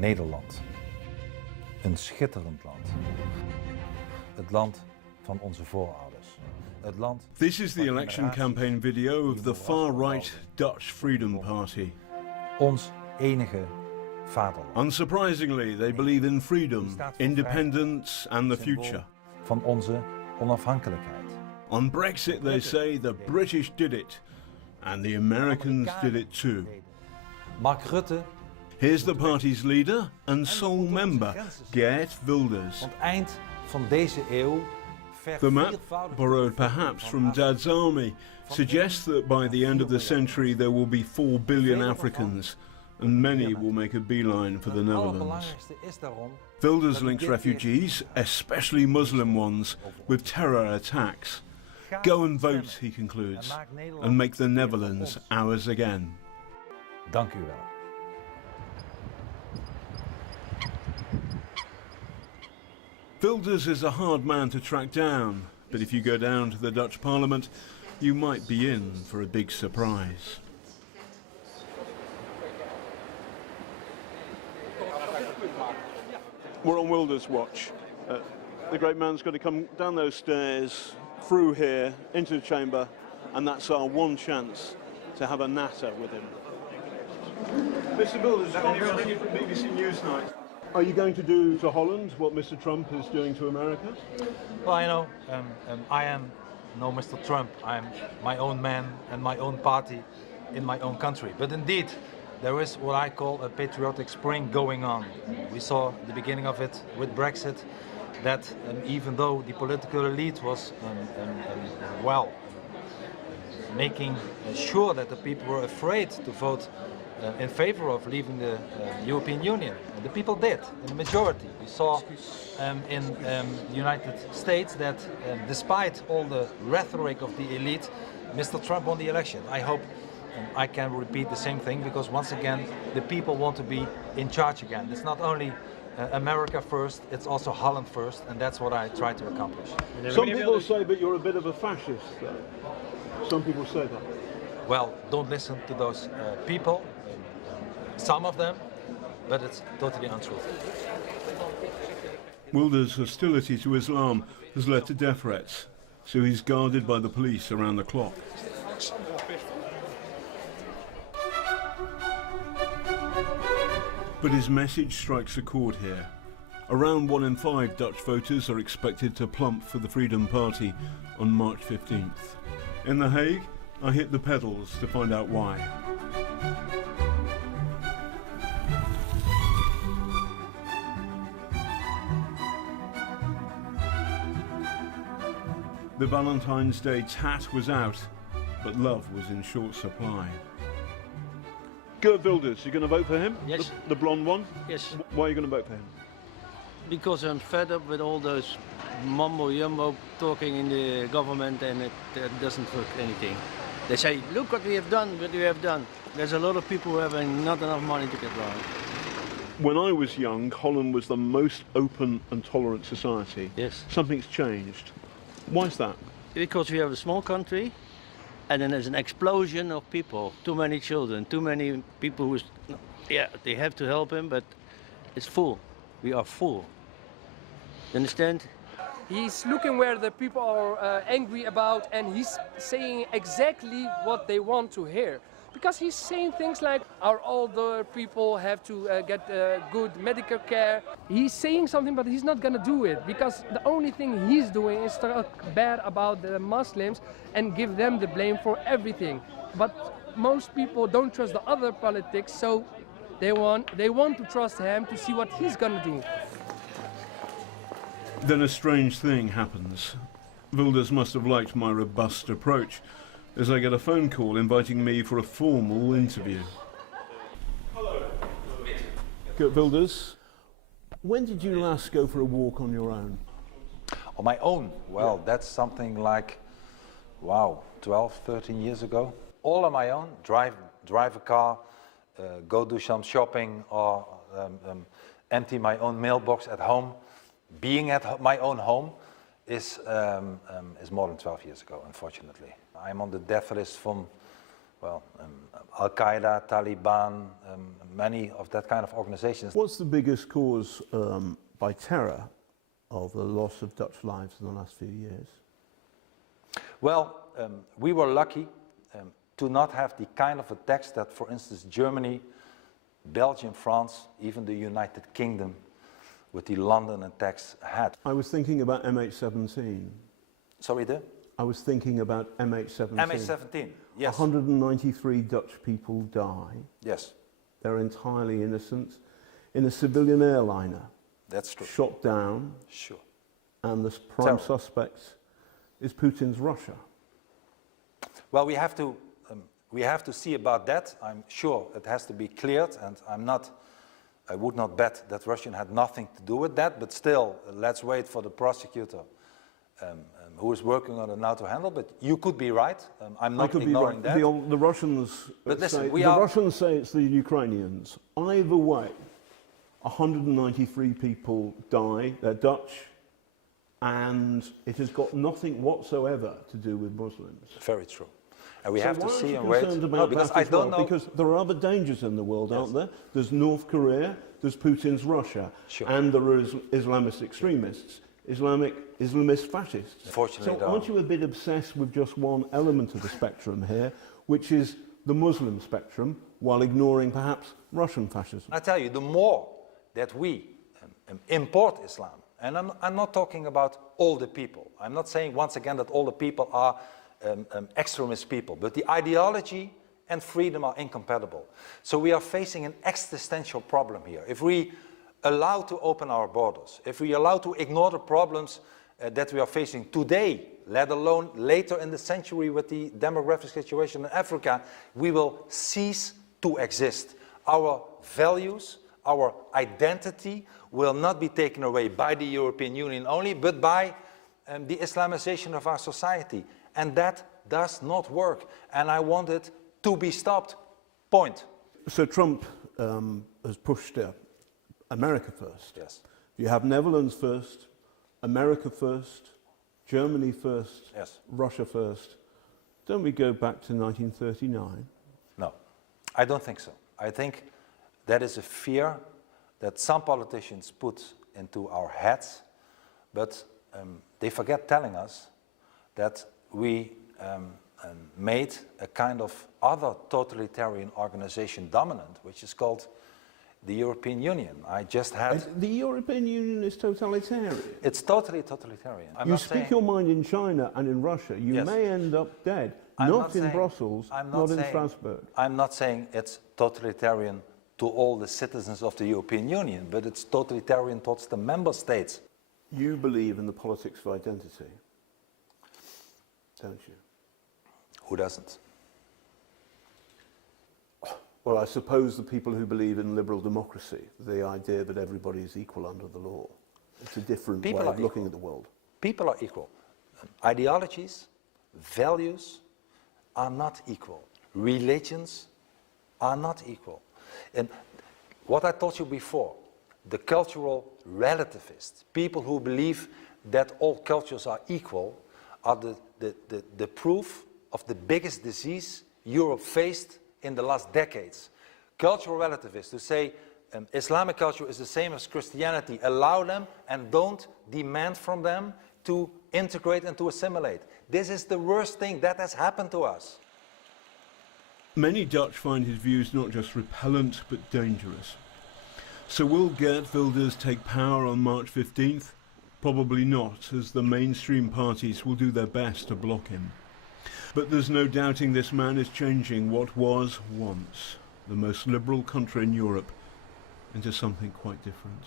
Nederland. Een schitterend land. Het land van onze voorouders. Het land. This is the election campaign video of the far-right Dutch Freedom Party. Ons enige vaderland. Unsurprisingly, they believe in freedom, independence and the future. Van onze onafhankelijkheid. On Brexit, they say the British did it, and the Americans did it too. Mark Rutte. Here's the party's leader and sole member, Geert Wilders. Aan het eind van deze eeuw. The map, borrowed perhaps from Dad's army, suggests that by the end of the century there will be 4 billion Africans, and many will make a beeline for the Netherlands. Wilders links refugees, especially Muslim ones, with terror attacks. Go and vote, he concludes, and make the Netherlands ours again. Dank u wel. Wilders is a hard man to track down, but if you go down to the Dutch Parliament, you might be in for a big surprise. We're on Wilders' watch. The great man's got to come down those stairs, through here, into the chamber, and that's our one chance to have a natter with him. Mr. Wilders, you're from BBC Newsnight. Are you going to do to Holland what Mr. Trump is doing to America? Well, you know, I am no Mr. Trump. I'm my own man and my own party in my own country. But indeed, there is what I call a patriotic spring going on. We saw the beginning of it with Brexit, that even though the political elite was making sure that the people were afraid to vote in favor of leaving the European Union. And the people did, in the majority. We saw in the United States that despite all the rhetoric of the elite, Mr. Trump won the election. I hope I can repeat the same thing, because once again, the people want to be in charge again. It's not only America first, it's also Holland first, and that's what I try to accomplish. Some people say that you're a bit of a fascist, though. Some people say that. Well, don't listen to those people. Some of them, but it's totally untrue. Wilders' hostility to Islam has led to death threats, so he's guarded by the police around the clock. But his message strikes a chord here. Around 1 in 5 Dutch voters are expected to plump for the Freedom Party on March 15th. In The Hague, I hit the pedals to find out why. The Valentine's Day tat was out, but love was in short supply. Geert Wilders, you're going to vote for him? Yes. The blonde one? Yes. Why are you going to vote for him? Because I'm fed up with all those mumbo-jumbo talking in the government, and it doesn't work anything. They say, look what we have done, what we have done. There's a lot of people who have not enough money to get around. When I was young, Holland was the most open and tolerant society. Yes. Something's changed. Why is that? Because we have a small country, and then there's an explosion of people. Too many children, too many people who, they have to help him, but it's full. We are full. You understand? He's looking where the people are angry about, and he's saying exactly what they want to hear. Because he's saying things like our older people have to get good medical care. He's saying something, but he's not going to do it, because the only thing he's doing is talk bad about the Muslims and give them the blame for everything. But most people don't trust the other politics, so they want to trust him to see what he's going to do. Then a strange thing happens. Wilders must have liked my robust approach, as I get a phone call inviting me for a formal interview. Hello. Geert Wilders, when did you last go for a walk on your own? On my own? Well, that's something like, 12, 13 years ago. All on my own, drive a car, go do some shopping, or empty my own mailbox at home. Being at my own home is more than 12 years ago, unfortunately. I'm on the death list from Well, Al-Qaeda, Taliban, many of that kind of organizations. What's the biggest cause by terror of the loss of Dutch lives in the last few years? Well, we were lucky to not have the kind of attacks that, for instance, Germany, Belgium, France, even the United Kingdom with the London attacks had. I was thinking about MH17. Sorry, there? I was thinking about MH17. MH17, yes. 193 Dutch people die. Yes. They're entirely innocent. In a civilian airliner. That's true. Shot down. Sure. And the prime suspect is Putin's Russia. Well, we have to see about that. I'm sure it has to be cleared, and I would not bet that Russia had nothing to do with that, but still, let's wait for the prosecutor who is working on it now to handle. But you could be right. I'm not ignoring that. The Russians Russians say it's the Ukrainians. Either way, 193 people die. They're Dutch, and it has got nothing whatsoever to do with Muslims. Very true. And we have to see and wait. Because I don't know. Because there are other dangers in the world, aren't there? There's North Korea, there's Putin's Russia, and there are Islamist extremists, Islamist fascists. Fortunately, so aren't you a bit obsessed with just one element of the spectrum here, which is the Muslim spectrum, while ignoring perhaps Russian fascism? I tell you, the more that we import Islam, and I'm not talking about all the people. I'm not saying once again that all the people are extremist people, but the ideology and freedom are incompatible. So we are facing an existential problem here. If we allow to open our borders, if we allow to ignore the problems that we are facing today, let alone later in the century with the demographic situation in Africa, we will cease to exist. Our values, our identity will not be taken away by the European Union only, but by the Islamization of our society. And that does not work. And I want it to be stopped. Point. So Trump has pushed America first. Yes. You have Netherlands first, America first, Germany first, yes. Russia first. Don't we go back to 1939? No, I don't think so. I think that is a fear that some politicians put into our heads, but they forget telling us that we made a kind of other totalitarian organization dominant, which is called the European Union. I just had... The European Union is totalitarian? It's totally totalitarian. You speak your mind in China and in Russia, you may end up dead. Not in Brussels, not in Strasbourg. I'm not saying it's totalitarian to all the citizens of the European Union, but it's totalitarian towards the member states. You believe in the politics of identity, don't you? Who doesn't? Well, I suppose the people who believe in liberal democracy, the idea that everybody is equal under the law. It's a different way of looking at the world. People are equal. Ideologies, values are not equal. Religions are not equal. And what I told you before, the cultural relativists, people who believe that all cultures are equal, are the proof of the biggest disease Europe faced in the last decades. Cultural relativists who say Islamic culture is the same as Christianity, allow them and don't demand from them to integrate and to assimilate. This is the worst thing that has happened to us. Many Dutch find his views not just repellent but dangerous. So will Geert Wilders take power on March 15th? Probably not, as the mainstream parties will do their best to block him. But there's no doubting this man is changing what was once the most liberal country in Europe into something quite different.